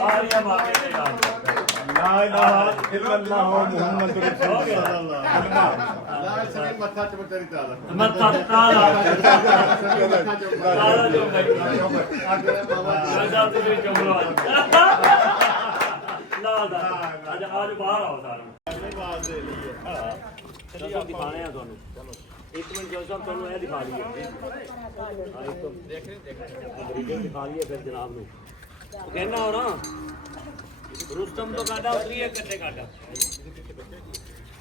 ਸਾਰੀਆਂ ਮਾਰੇ ਨੇ ਯਾਰ لا اله الا الله محمد رسول الله لا سبيل متى تبتدي تعال ਮੱਥਾ ਤਾਲਾ ਤਾਲਾ ਜੋ ਮੈਂ ਰਾਜਾ ਤੇ ਚੁੰਮਲੋ ਲਾ ਦਾ ਅੱਜ ਬਾਹਰ ਆਓ ਸਾਰੇ धन्यवाद दे लिए ਚਲੋ ਦਿਖਾਣੇ ਆ ਤੁਹਾਨੂੰ ਚਲੋ ਇੱਕ ਮਿੰਟ ਜੋ ਤੁਹਾਨੂੰ ਇਹ ਦਿਖਾ ਲਈਏ ਦੇਖ ਦਿਖਾ ਲਈਏ ਫਿਰ ਜਨਾਬ ਨੂੰ ਕਹਿਣਾ ਹੋ ਨਾ रुस्तम तो काटा उतरी है कट्टे काटा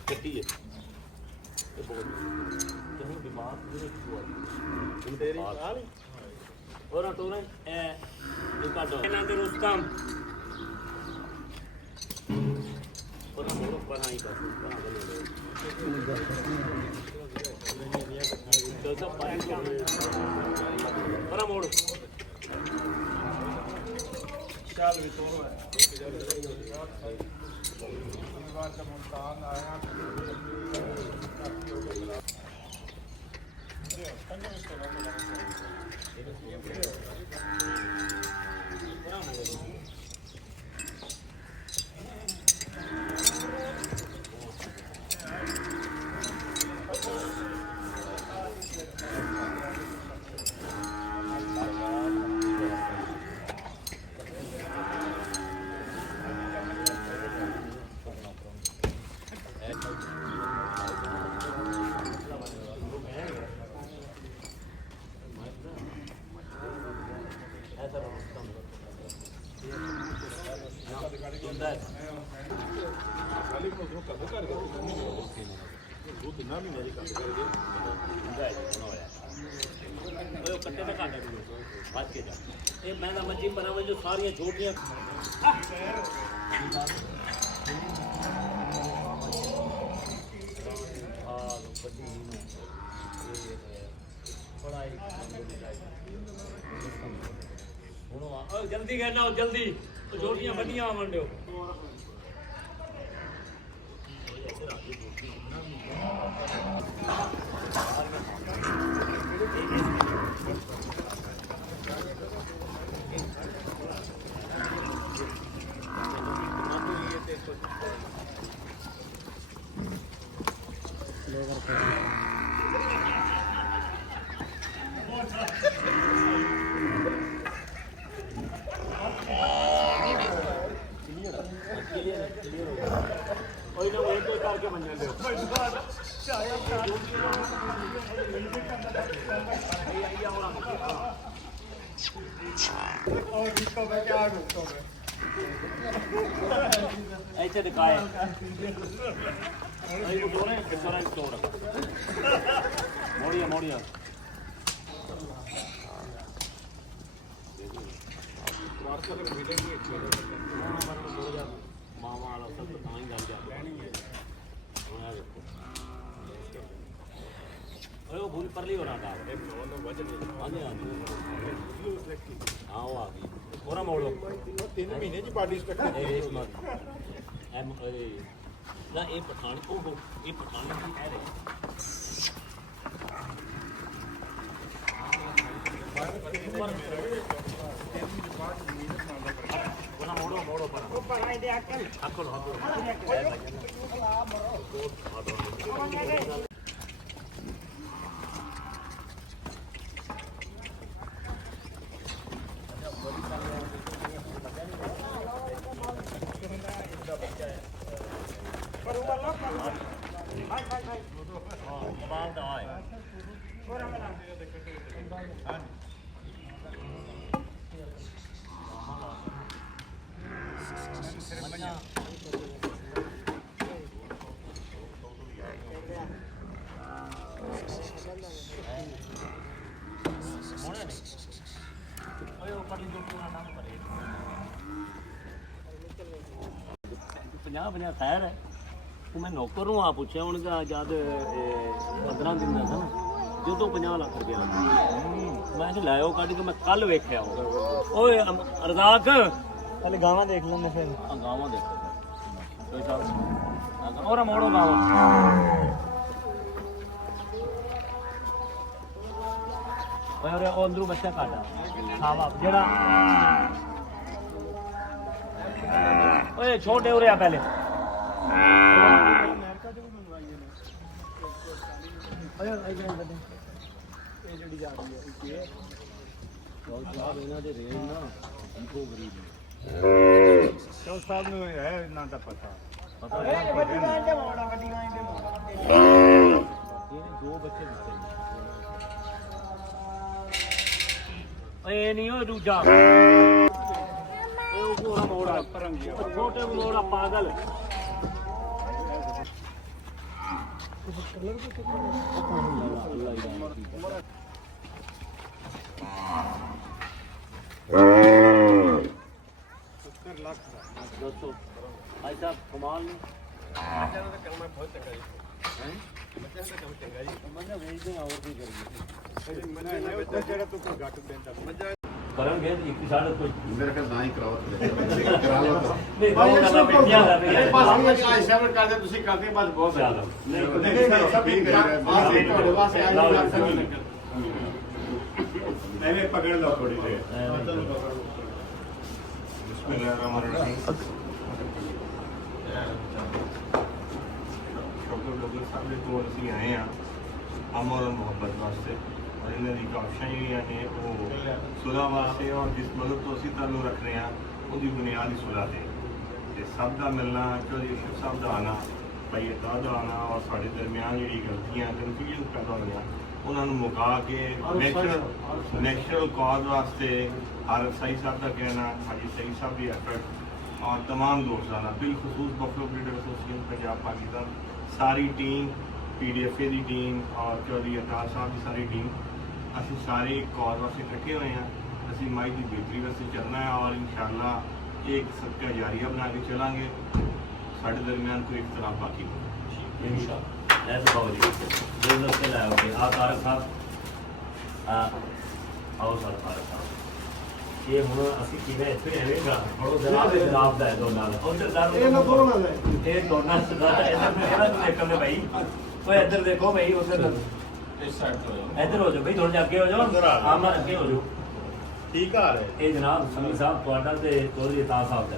कट्टी है ये बहुत तो बीमार तेरी हाल और टोरे ए ये काटो ना दे रुस्तम और मोड़ पर हां ही तो सब पानी और मोड़ चाल भी तोड़ है बार का मुल्तान आया मैं मच्छी बना जो सारिया छोटियां जल्दी कहना जल्दी तो छोटियां बड़ियां मंडो ऐसे दिखाए मोड़िया मोड़िया मामा भूल पर हो रहा था हाँ वो आ गई पूरा मोड़ो 3 महीने की पार्टी स्ट्रक्चर ना ये पठान को ये पठान की कह रहे मोड़ो मोड़ो पर पंजा खैर है मैं नौकर नूं आ पुछया उन्हें जद 15 दिन का था ना जो 50 लाख रुपया मैं लाओ कट के मैं कल वेख्या ओए रज़ाक पहले गावां देख लेंगे फिर गावां देख और मोड़ो गावां और अंदरू बच्चा काटा खावा जेड़ा ਓਏ ਛੋਟੇ ਉਰੇ ਆ ਪਹਿਲੇ ਅਮਰੀਕਾ ਚ ਵੀ ਮੰਗਵਾਈਏ ਨੇ ਅਰੇ ਆਈ ਗਏ ਬੰਦੇ ਇਹ ਜਿਹੜੀ ਜਾ ਰਹੀ ਹੈ ਇਹ ਚੌਲ ਸਾਹਿਬ ਇਹਨਾਂ ਦੇ ਰੇਂਜ ਨਾ ਇੱਕੋ ਗਰੀਬ ਚੌ ਸਾਹਿਬ ਨੂੰ ਹੈ ਇਹਨਾਂ ਦਾ ਪਤਾ ਇਹ ਵੱਡੀਆਂ ਦੇ ਮੋੜਾ ਵੱਡੀਆਂ ਦੇ ਮੋੜਾ ਇਹਨੇ 2 ਬੱਚੇ ਦਿੱਤੇ ਨੇ। ਓਏ ਇਹ ਨਹੀਂ ਉਹ ਦੂਜਾ ਉਹ ਗੋਰਾ ਮੋੜਾ ਪਰੰਗੀ ਉਹ ਛੋਟੇ ਮੋੜਾ ਪਾਗਲ दोस्तों भाई साहब कमाल ने करेंगे एक साढ़े कुछ मेरे ख्याल ना ही कराओ करा लो तो नहीं बहुत ज्यादा पिटिया कर रही है बस हम लोग आज सेवन कर दे ਤੁਸੀਂ ਕਰਦੇ ਬਸ ਬਹੁਤ ज्यादा ਨਹੀਂ ਸਭ ਠੀਕ ਹੈ ਤੁਹਾਡੇ ਵਾਸਤੇ ਆਈ ਲੱਗ ਸਕਦੀ ਐਵੇਂ ਪਕੜ ਲਓ ਥੋੜੀ ਦੇਰ ਬਿਸਮਿਲ੍ਲਾਹਿਰਰਹਿਮਾਨਿਰਰਹੀਮ ਡਾਕਟਰ ਲੋਗਲ ਸਾਹਿਬ ਦੇ ਕੋਲ ਅਸੀਂ ਆਏ ਆ ਅਮਰ ਔਰ ਮੁਹੱਬਤ ਵਾਸਤੇ ਔਰ ਇਹਨਾਂ ਦੀ ਕਾਫਸ਼ਾਂ ਜਿਹੜੀਆਂ ਨੇ ਉਹ ਸੁਲ੍ਹਾ ਵਾਸਤੇ ਔਰ ਜਿਸ ਮਦਦ ਤੋਂ ਅਸੀਂ ਤਾਲੁਕ ਰੱਖ ਰਹੇ ਹਾਂ ਉਹਦੀ ਬੁਨਿਆਦ ਹੀ ਸੁਲ੍ਹਾ ਤੇ ਤੇ ਸਭ ਦਾ ਮਿਲਣਾ ਚੌਧਰੀ ਯੂਸੁਫ ਸਾਹਿਬ ਦਾ ਆਉਣਾ ਭਾਈ ਅਤਾਹ ਦਾ ਆਉਣਾ ਔਰ ਸਾਡੇ ਦਰਮਿਆਨ ਜਿਹੜੀ ਗਲਤੀਆਂ ਕਨਫਿਊਜ਼ਨ ਪੈਦਾ ਹੋਈਆਂ ਉਹਨਾਂ ਨੂੰ ਮੁਕਾ ਕੇ ਨੈਚੁਰਲ ਕਾਜ਼ ਵਾਸਤੇ ਆਰ ਸਾਈ ਸਾਹਿਬ ਦਾ ਕਹਿਣਾ ਹਾਜੀ ਸਈ ਸਾਹਿਬ ਦੀ ਐਫਰਟ और तमाम दोस्तान बिलखसूस buffalo breeder association Punjab Pakistan सारी टीम PDFA की टीम और चौधरी अतार साहब की सारी टीम असी सारे एक कॉज वास्ते इकट्ठे हुए हैं असी माई की बेहतरी वास्ते चलना है और इंशाअल्लाह एक सबका जारिया बना के चलांगे साढ़े दरमियान कोई इख्तलाफ बाकी नहीं इंशाअल्लाह ऐसे बाबा जी बिजनेस से लाओगे आ तारक साहब आओ सर तारक साहब ये ਹੁਣ ਅਸੀਂ ਕਿਵੇਂ ਇੱਥੇ ਐਵੇਂਗਾ ਥੋੜਾ ਜਨਾਬ ਦੇ ਜਨਾਬ ਦਾ ਦੋਨਾਂ ਦਾ ਉਧਰ ਦਾ ਇਹ ਨਾ ਦੋਨਾਂ ਦਾ ਇਹ ਦੋਨਾਂ ਦਾ ਇੱਧਰ ਦੇਖੋ ਭਾਈ ਓਏ ਇੱਧਰ ਦੇਖੋ ਭਾਈ ਉਧਰ इस साइड तो ਇੱਧਰ ਹੋ ਜਾਓ ਭਾਈ ਥੋੜਾ ਜਿਹਾ ਅੱਗੇ ਹੋ ਜਾਓ ਆਮ ਅੱਗੇ ਹੋ ਜਾਓ ठीक आ रहे ਇਹ ਜਨਾਬ ਸੁਨੀ ਸਾਹਿਬ ਤੁਹਾਡਾ ਤੇ ਚੌਧਰੀ ਅਤਾਰ ਸਾਹਿਬ ਦਾ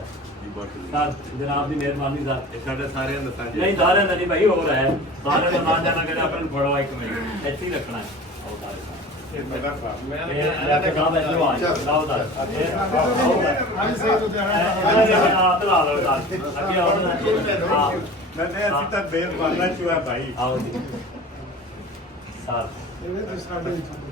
ਸਰ ਜਨਾਬ ਦੀ ਮਿਹਰਬਾਨੀ ਸਰ ਸਾਡੇ ਸਾਰਿਆਂ ਦਾ ਸਾਂਝਾ ਨਹੀਂ ਸਾਰਿਆਂ ਦਾ ਨਹੀਂ ਭਾਈ ਹੋ ਰਿਹਾ ਹੈ ਸਾਰਿਆਂ ਦਾ ਨਾ ਜਾਣਾ ਕਿਹੜਾ ਆਪਣੇ ਫੜੋ ਇੱਕ ਮਿੰਟ ਇੱਥੇ ਹੀ ਰੱਖਣਾ ਹੈ ਉਹ ਸਾਰੇ ਸਾਹਿਬ ਇਹ ਮੇਰਾ ਭਰਾ ਇਹ ਲੈ ਸਾਹਿਬ ਇੱਥੇ ਆ ਜਾਓ ਦਾ मैंने अभी तक बेल बनना चुहा भाई आओ जी सर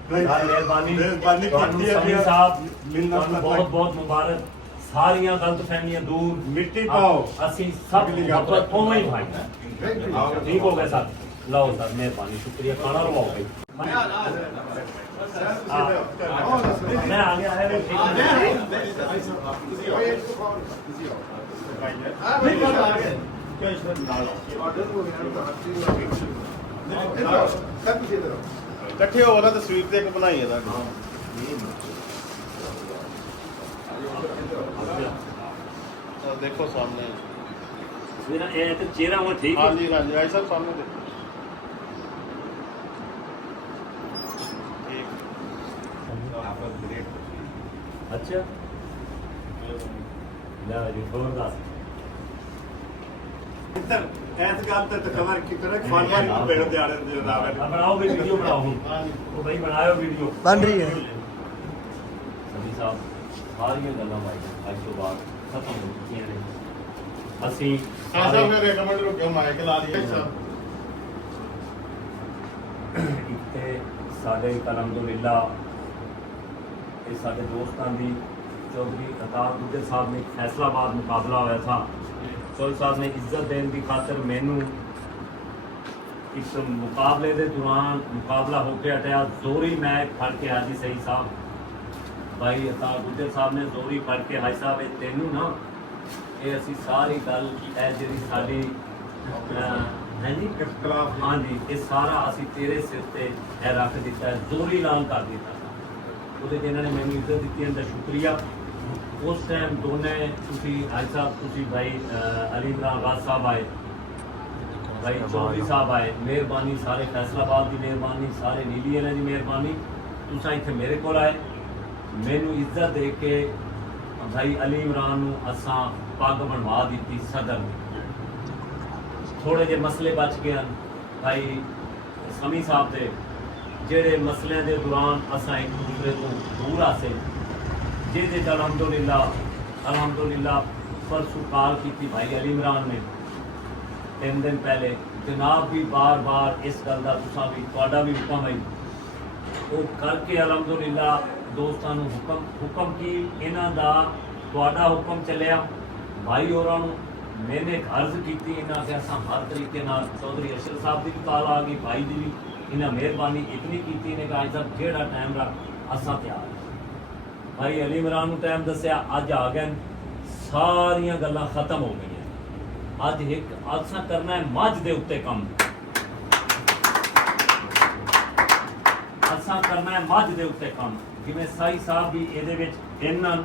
ਮਿਹਰਬਾਨੀ ਤੁਹਾਨੂੰ ਸਭੀ ਸਾਹਿਬ ਤੁਹਾਨੂੰ ਬਹੁਤ ਬਹੁਤ ਮੁਬਾਰਕ ਸਾਰੀਆਂ ਗਲਤਫਹਿਮੀਆਂ ਦੂਰ ਮਿੱਟੀ ਪਾਓ ਅਸੀਂ ਸਭ ਮੁਹੱਬਤ ਉਵੇਂ ਹੀ ਭਾਈ ਠੀਕ ਹੋ ਗਿਆ ਸਰ ਲਓ ਸਰ ਮਿਹਰਬਾਨੀ ਸ਼ੁਕਰੀਆ ਖਾਣਾ ਲਵਾਓ ਭਾਈ मैं आ गया है ਇਕੱਠੇ ਹੋ ਨਾ ਤਸਵੀਰ ਤੇ ਇੱਕ ਬਣਾਈ ਇਹਦਾ ਦੇਖੋ ਸਾਹਮਣੇ मेरा ये तो चेहरा वो ठीक है ਹਾਂਜੀ ਹਾਂਜੀ ਆਈ ਸਰ ਸਾਹਮਣੇ ਦੇਖੋ अच्छा ला जी जबरदस्त इधर ऐस गल ते तकवर की तरह खाना नहीं पेड़ दे आ रहे जनाब अब बनाओ भी वीडियो बनाओ तो भाई बनायो वीडियो बन रही है सभी साहब सारियां गल्लां भाई आज तो बाद खत्म हो चुकी हैं ਅਸੀਂ ਹਾਂ ਸਰ ਮੈਂ ਰეკਮੈਂਡ ਰੁਕਿਆ ਮਾਈਕ ਲਾ ਲਈ ਸਰ ਇੱਥੇ ਸਾਡੇ ਅਲਹਮਦੁਲਿਲਾ ਇਹ ਸਾਡੇ ਦੋਸਤਾਂ ਦੀ ਚੌਧਰੀ ਅਤਾਰ ਗੁੱਜਰ ਸਾਹਿਬ ਨੇ ਫੈਸਲਾਬਾਦ ਮੁਕਾਬਲਾ ਹੋਇਆ था ਚੌਧਰੀ ਸਾਹਿਬ ਨੇ ਇੱਜ਼ਤ ਦੇਣ ਦੀ ਖਾਤਰ ਮੈਨੂੰ ਇਸ ਮੁਕਾਬਲੇ ਦੇ ਦੌਰਾਨ ਮੁਕਾਬਲਾ ਹੋ ਕੇ ਹਟਿਆ ਜ਼ੋਰੀ ਮੈਚ ਫੜ ਕੇ ਹਾਜੀ ਸਹੀ ਸਾਹਿਬ ਭਾਈ ਅਤਾਰ ਗੁੱਜਰ ਸਾਹਿਬ ਨੇ ਜ਼ੋਰੀ ਫੜ ਕੇ ਹਾਈ ਸਾਹਿਬ ਇਹ ਤੈਨੂੰ ਨਾ ਇਹ ਅਸੀਂ ਸਾਰੀ ਗੱਲ ਇਹ ਜਿਹੜੀ ਸਾਡੀ ਹੈ ਜੀ इख्तलाफ ਹਾਂਜੀ ਇਹ ਸਾਰਾ ਅਸੀਂ ਤੇਰੇ ਸਿਰ ਤੇ ਇਹ ਰੱਖ ਦਿੱਤਾ ਜ਼ੋਰੀ ਐਲਾਨ ਕਰ ਦਿੱਤਾ ਉਹਦੇ ਜਿਹਨਾਂ ਨੇ ਮੈਨੂੰ ਇੱਜ਼ਤ ਦਿੱਤੀ ਇਹਦਾ ਸ਼ੁਕਰੀਆ ਉਸ ਟਾਈਮ ਦੋਨੇ ਤੁਸੀਂ ਹਾਈ ਸਾਹਿਬ ਤੁਸੀਂ ਭਾਈ ਅਲੀ ਇਮਰਾਨ ਰਾਜ ਸਾਹਿਬ ਆਏ ਭਾਈ ਚੌਧਰੀ ਸਾਹਿਬ ਆਏ ਮਿਹਰਬਾਨੀ ਸਾਰੇ ਫੈਸਲਾਬਾਦ ਦੀ ਮਿਹਰਬਾਨੀ ਸਾਰੇ ਨੀਲੀ ਵਾਲਿਆਂ ਦੀ ਮਿਹਰਬਾਨੀ ਤੁਸੀਂ ਇੱਥੇ ਮੇਰੇ ਕੋਲ ਆਏ ਮੈਨੂੰ ਇੱਜ਼ਤ ਦੇ ਕੇ भाई अली इमरान असा पग बनवा दी सदर थोड़े जे मसले बच गए भाई समी साहब के जेड़े मसलों के दौरान असा एक दूसरे को दूर आसे जिसे अलहमदुलिल्लाह परसों कॉल की भाई अली इमरान ने 3 दिन पहले जनाब भी बार बार इस गल का तुसा भी तुहाडा भी हुक्म है वो करके अलहमदुलिल्लाह दोस्तों हुक्म की इन्हां दा तुहाडा हुक्म चलिया भाई होरां नूं मैंने एक अर्ज की इन्हां के असां हर तरीके नाल चौधरी अशरफ साहब की भी कॉल आ गई भाई की भी इन्हें मेहरबानी इतनी की ने कहा साहब जेड़ा टाइम रख असां तैयार भाई अली इमरान नूं टाइम दस्या अज आ गए सारियां गल्लां खत्म हो गई अज एक असां करना है मझ दे उत्ते काम असां करना है मझ दे उत्ते काम जिवें साई साहब भी इहदे विच इन्हां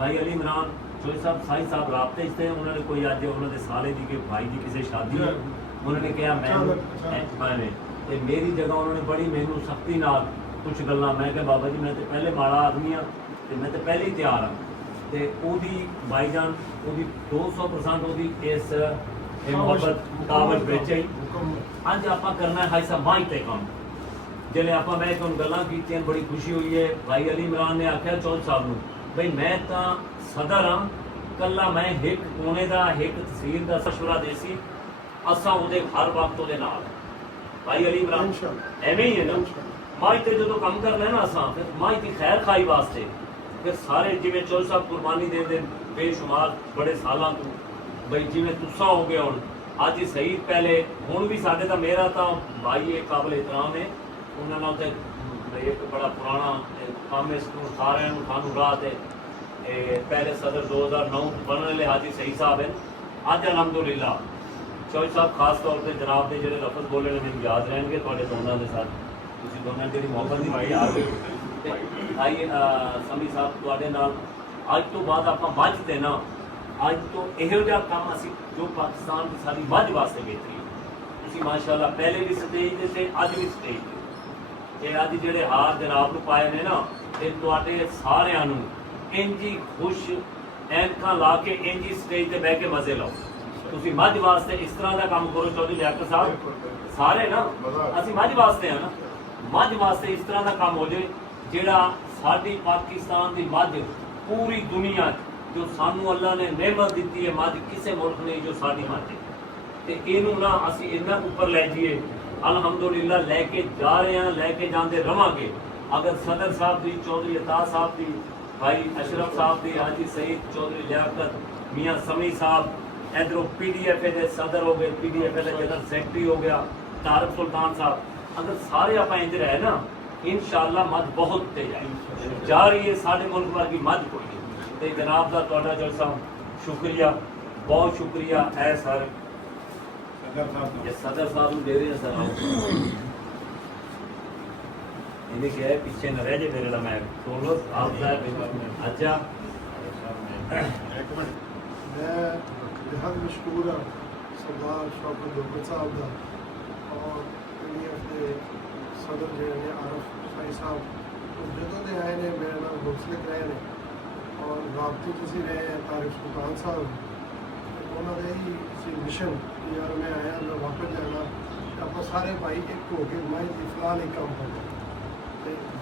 भाई अली इमरान चोई साहब साई साहब राबते थे उन्होंने कोई अज उन्होंने साले की कि भाई की किसी शादी है उन्होंने कहा मैंने ते मेरी जगह उन्होंने बड़ी मैनू सख्ती नाल कुछ गल्लां मैं कहा बाबा जी मैं तो पहले माड़ा आदमी हाँ तो मैं तो पहले ही तैयार हाँ तो ओदी भाईजान ओदी 200% ओदी इस मुहब्बत कावज विच ही अज आप करना है हाई साहब मां ते काम जिले आप मैं तुहानूं गल्लां कीतियां बड़ी खुशी हुई है भाई अली इमरान ने आख्या चौध साहब नूं बई मैं तो सदर हाँ कला मैं एक कोने का एक तहसील का मशवरा देसी असा उहदे हर वक्त उहदे नाल भाई अली इमरान एवें ही है ना माई ते जो काम करना है ना असा फिर माई की खैर खाई वास्ते फिर सारे जिवें चौल साहब कुर्बानी दे दें बेशुमार बड़े सालों तो बई जिवें तुसा हो गया हुण अज सही पहले हुण भी साडे दा मेरा तो भाई एक काबिल एहतराम है उन्हां नाल ते एक बड़ा पुराना काम है सारे सानू राह ते पहले सदर 2009 बनने वाले हाजी सही साहब हैं अज अलहमदुलिल्लाह चौधरी साहब खास तौर पर जनाब के जोड़े लफज बोले ने मैंने याद रहेंगे थोड़े दोनों के साथ तुम दोनों जी मोहब्बत की भाई आ गई आई समी साहब थोड़े नाल अज तो बाद आप मझ ते ना अज तो इहो जिहा काम असी जो पाकिस्तान की सारी मझ वास्ते बेहतरी तुसीं माशाअल्लाह पहले भी स्टेज ते थे अज भी स्टेज ते अज जिहड़े हार जनाब नूं पाए ने ना ते तुहाडे सारिआं नूं इंजी खुश ऐनकां ला के इंजी स्टेज ते बह के मजे लो तुसीं मझ वास्ते इस तरह का काम करो चौधरी लियाकत साहब सारे ना असीं मझ वास्ते हैं ना मझ वास्ते इस तरह का काम हो जाए जिहड़ा साडी पाकिस्तान की मझ पूरी दुनिया जो सानू अल्लाह ने नेमत दी है मझ किसी मुल्क ने जो साडी मझ है ते इहनूं ना असीं इन्ना उपर लै जाइए अलहमदुलिल्लाह लैके जा रहे हैं लैके जाते रवांगे अगर सदर साहब की चौधरी अता साहब की भाई अशरफ साहब की हाजी सईद चौधरी लियाकत मियाँ समी साहब इधरों PDF के सदर हो गए PDF के जनरल सैकटरी हो गया तारक सुल्तान साहब अगर सारे आप इंज रहे ना इंशाअल्लाह मझ बहुत तेज आई जा रही है साढ़े मुल्क वर्गी मझ कोई तो जनाब का तुहाडा जो साहब शुक्रिया बहुत शुक्रिया है सर ये सदर साहब दे रहे हैं सर इन्हें क्या है पीछे न रह जाए मेरे ला मैं बोलो आप साहब अच्छा मैं बेहद मशहूर हाँ सरदार शौकत दोगल साहब का और PDF के सदर जो ने आरफ शाही साहब जो दे आए ने मेरे नाल बुक्स लिख रहे हैं और राबते तुसी रहे हैं तारिक सुल्तान साहब उन्होंने ही मिशन यार मैं आया मैं वापस जाना आप सारे भाई एक हो के मैं फिलहाल एक काम करना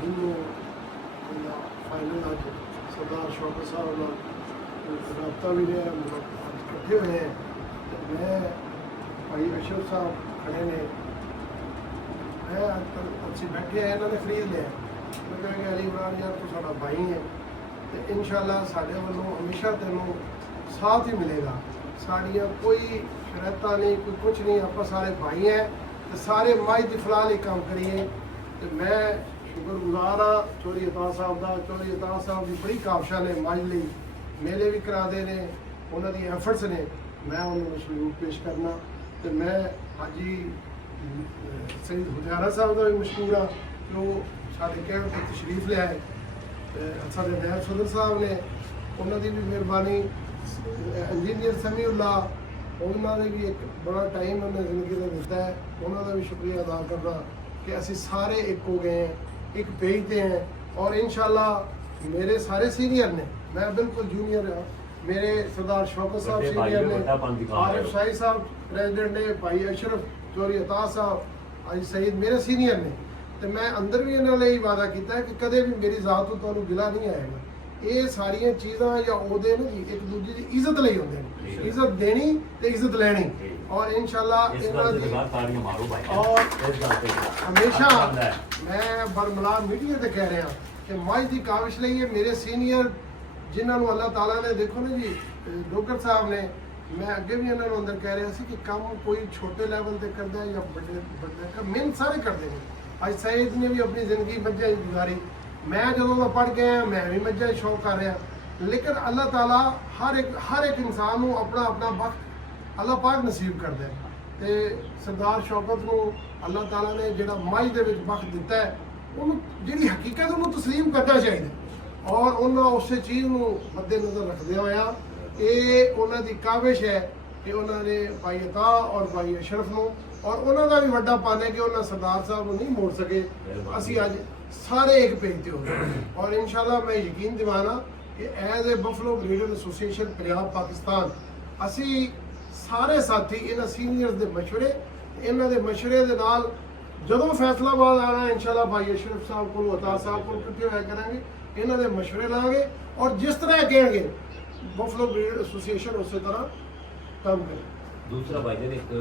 जिन्हों फाइनल आज सरदार शौकत साहब रबता भी रहा इकट्ठे हुए हैं मैं भाई अशरफ साहब खड़े ने मैं अजकल अच्छे बैठे हैं इन्होंने खरीद लिया मैं कहेंगे अली इमरान यार तो साड़ा भाई है तो इंशाअल्लाह साढ़े वालों हमेशा तेनों साथ ही मिलेगा साड़ियाँ कोई शरारत नहीं कोई कुछ नहीं आप सारे भाई हैं तो सारे मझ की फिलहाल ही काम करिए तो मैं शुक्रगुजार हाँ चौधरी अता साहब का चौधरी अता साहब की बड़ी काबशा ने मझ ली मेले भी कराते हैं उन्होंने एफर्ट्स ने मैं उन्होंने सलूट पेश करना तो मैं हाजी सईद हुजारा साहब का भी मशहूर हाँ जो साढ़े कहण पर तशरीफ लिया है साढ़े नायब सदर साहब ने उन्होंने भी मेहरबानी इंजीनियर समीउल्लाह उन्होंने भी एक बड़ा टाइम उन्हें जिंदगी में दिता है उन्होंने भी शुक्रिया अदा करना कि असी सारे एक हो गए हैं एक पेज पे हैं और इंशाल्लाह मेरे सारे सीनियर ने मैं बिल्कुल जूनियर हाँ मेरे सरदार शौकत साहब बड़े भाई सीनियर ने बड़ा पान ने दिखा रहे आरिफ हो। शाही साहब प्रेसिडेंट ने भाई अशरफ चौधरी अता साहब आज सईद मेरे सीनियर ने ਤੇ ਮੈਂ ਅੰਦਰ ਵੀ ਇਹਨਾਂ ਲਈ ਵਾਅਦਾ ਕੀਤਾ ਹੈ ਕਿ ਕਦੇ ਵੀ ਮੇਰੀ ਜ਼ਾਤ ਤੋਂ ਤੁਹਾਨੂੰ ਗਿਲਾ ਨਹੀਂ ਆਏਗਾ। ਇਹ ਸਾਰੀਆਂ ਚੀਜ਼ਾਂ ਜਾਂ ਉਹਦੇ ਨੇ ਜੀ ਇੱਕ ਦੂਜੇ ਦੀ ਇੱਜ਼ਤ ਲਈ ਹੁੰਦੇ ਨੇ, ਇੱਜ਼ਤ ਦੇਣੀ ਤੇ ਇੱਜ਼ਤ ਲੈਣੀ ਔਰ ਇਨਸ਼ਾਅੱਲਾ ਇਸ ਇਹਨਾਂ ਗੱਲ ਦੇ ਦੀ ਬਾਅਦ ਤਾੜੀਆਂ ਮਾਰੋ ਭਾਈ ਔਰ ਇਸ ਗੱਲ ਤੇ ਹਮੇਸ਼ਾ ਆਨੰਦ ਹੈ। ਮੈਂ ਬਰਮਲਾ ਮੀਡੀਆ ਤੇ ਕਹਿ ਰਿਹਾ ਕਿ ਮੱਝ ਦੀ ਕਾਵਿਸ਼ ਲਈ ਇਹ ਮੇਰੇ ਸੀਨੀਅਰ ਜਿਨ੍ਹਾਂ ਨੂੰ ਅੱਲਾਹ ਤਾਲਾ ਨੇ ਦੇਖੋ ਨਾ ਜੀ ਡੋਗਰ ਸਾਹਿਬ ਨੇ ਮੈਂ ਅੱਗੇ ਵੀ ਇਹਨਾਂ ਨੂੰ ਅੰਦਰ ਕਹਿ ਰਿਹਾ ਸੀ ਕਿ ਕੰਮ ਕੋਈ ਛੋਟੇ ਲੈਵਲ ਤੇ ਕਰਦਾ ਹੈ ਜਾਂ ਵੱਡੇ ਕੰਮ ਮਿਹਨਤ ਸਾਰੇ ਕਰਦੇ ਨੇ। ਅੱਜ ਸਈਦ ਨੇ ਵੀ ਆਪਣੀ ਜ਼ਿੰਦਗੀ ਮੱਝਾਂ 'ਚ ਗੁਜ਼ਾਰੀ, ਮੈਂ ਜਦੋਂ ਦਾ ਪੜ੍ਹ ਕੇ ਆਇਆ ਮੈਂ ਵੀ ਮੱਝਾਂ 'ਚ ਸ਼ੌਕ ਕਰ ਰਿਹਾ। ਲੇਕਿਨ ਅੱਲਾਹ ਤਾਲਾ ਹਰ ਇੱਕ ਇਨਸਾਨ ਨੂੰ ਆਪਣਾ ਆਪਣਾ ਵਕਤ ਅੱਲਾਹ ਪਾਕ ਨਸੀਬ ਕਰਦਾ ਹੈ ਤੇ ਸਰਦਾਰ ਸ਼ੌਕਤ ਨੂੰ ਅੱਲਾਹ ਤਾਲਾ ਨੇ ਜਿਹੜਾ ਮੱਝ ਦੇ ਵਿੱਚ ਵਕਤ ਦਿੱਤਾ ਹੈ ਉਹਨੂੰ ਜਿਹੜੀ ਹਕੀਕਤ ਉਹਨੂੰ ਤਸਲੀਮ ਕਰਨਾ ਚਾਹੀਦਾ ਔਰ ਉਹਨਾਂ ਉਸੇ ਚੀਜ਼ ਨੂੰ ਮੱਦੇ ਨਜ਼ਰ ਰੱਖਦੇ ਹੋਇਆ ਇਹ ਉਹਨਾਂ ਦੀ ਕਾਵਿਸ਼ ਹੈ ਕਿ ਉਹਨਾਂ ਨੇ ਭਾਈ ਅਤਾ ਔਰ ਭਾਈ ਅਸ਼ਰਫ ਨੂੰ ਔਰ ਉਹਨਾਂ ਦਾ ਵੀ ਵੱਡਾ ਪਾਨ ਹੈ ਕਿ ਉਹਨਾਂ ਸਰਦਾਰ ਸਾਹਿਬ ਨੂੰ ਨਹੀਂ ਮੋੜ ਸਕੇ। ਅਸੀਂ ਅੱਜ ਸਾਰੇ ਇੱਕ ਪੇਜ ਤੇ ਹੋ ਗਏ ਔਰ ਇਨਸ਼ਾਅੱਲਾ ਮੈਂ ਯਕੀਨ ਦਿਵਾਨਾ ਕਿ as a Buffalo breeder association Punjab Pakistan ਅਸੀਂ ਸਾਰੇ ਸਾਥੀ ਇਹਨਾਂ ਸੀਨੀਅਰਸ ਦੇ ਮਸ਼ਵਰੇ ਇਹਨਾਂ ਦੇ ਮਸ਼ਵਰੇ ਦੇ ਨਾਲ ਜਦੋਂ ਫੈਸਲਾਬਾਦ ਆਣਾ ਇਨਸ਼ਾਅੱਲਾ ਭਾਈ ਅਸ਼ਰਫ ਸਾਹਿਬ ਕੋਲ ਅਤਾ ਸਾਹਿਬ ਕੋਲ ਇਕੱਠੇ ਹੋਇਆ ਕਰਾਂਗੇ, ਇਹਨਾਂ ਦੇ ਮਸ਼ਵਰੇ ਲਾਂਗੇ ਔਰ ਜਿਸ ਤਰ੍ਹਾਂ ਇਹ ਕਹਿਣਗੇ ਬਫਲੋ ਬਰੀਡਰ ਐਸੋਸੀਏਸ਼ਨ ਉਸੇ ਤਰ੍ਹਾਂ ਕੰਮ ਕਰੇ। ਦੂਸਰਾ ਭਾਈ ਜੀ ਇੱਕ